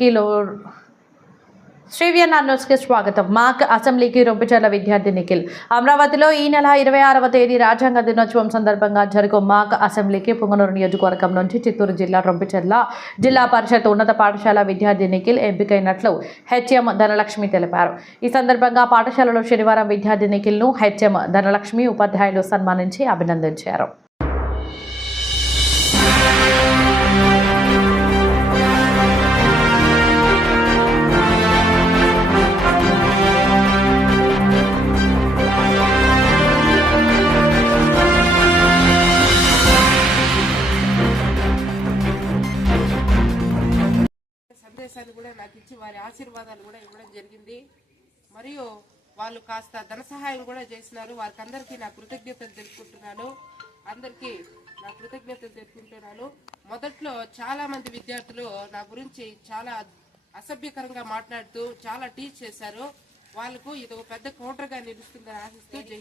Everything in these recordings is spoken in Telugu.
కిలో శ్రీవియన్ అన్నోస్కి స్వాగతం. మాక్ అసెంబ్లీకి రొంపిచర్ల విద్యార్థి నిఖిల్. అమరావతిలో ఈ నెల ఇరవై ఆరవ తేదీ రాజ్యాంగ దినోత్సవం సందర్భంగా జరుగు మాక్ అసెంబ్లీకి పుంగనూరు నియోజకవర్గం నుంచి చిత్తూరు జిల్లా రొంపిచర్ల జిల్లా పరిషత్ ఉన్నత పాఠశాల విద్యార్థి నిఖిల్ ఎంపికైనట్లు హెచ్ఎం ధనలక్ష్మి తెలిపారు. ఈ సందర్భంగా పాఠశాలలో శనివారం విద్యార్థి నిఖిల్ను హెచ్ఎం ధనలక్ష్మి ఉపాధ్యాయులు సన్మానించి అభినందించారు. అవకాశాన్ని కూడా నాకు ఇచ్చి వారి ఆశీర్వాదాలు కూడా ఇవ్వడం జరిగింది. మరియు వాళ్ళు కాస్త ధన సహాయం కూడా చేసినారు. వారికి అందరికీ నా కృతజ్ఞతలు తెలుపుకుంటున్నాను. అందరికీ నా కృతజ్ఞతలు తెలుపుకుంటున్నాను. మొదట్లో చాలా మంది విద్యార్థులు నా గురించి చాలా అసభ్యకరంగా మాట్లాడుతూ చాలా టీచ్ చేశారు. వాళ్ళకు ఇది ఒక పెద్ద కౌంటర్గా నిలుస్తుందని ఆశిస్తూ జై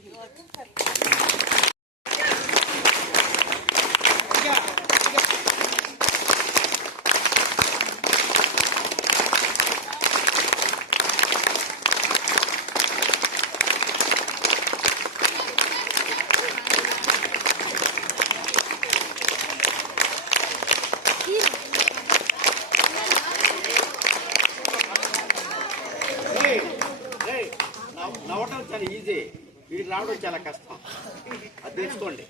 నవ్వటం చాలా ఈజీ వీడికి రావడం చాలా కష్టం. అది తెలుసుకోండి.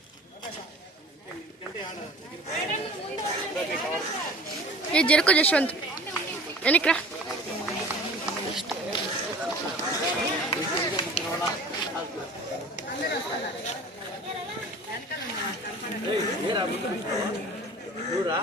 ఏ జరుకు జశ్వంత్. వెనక్రా నువ్వురా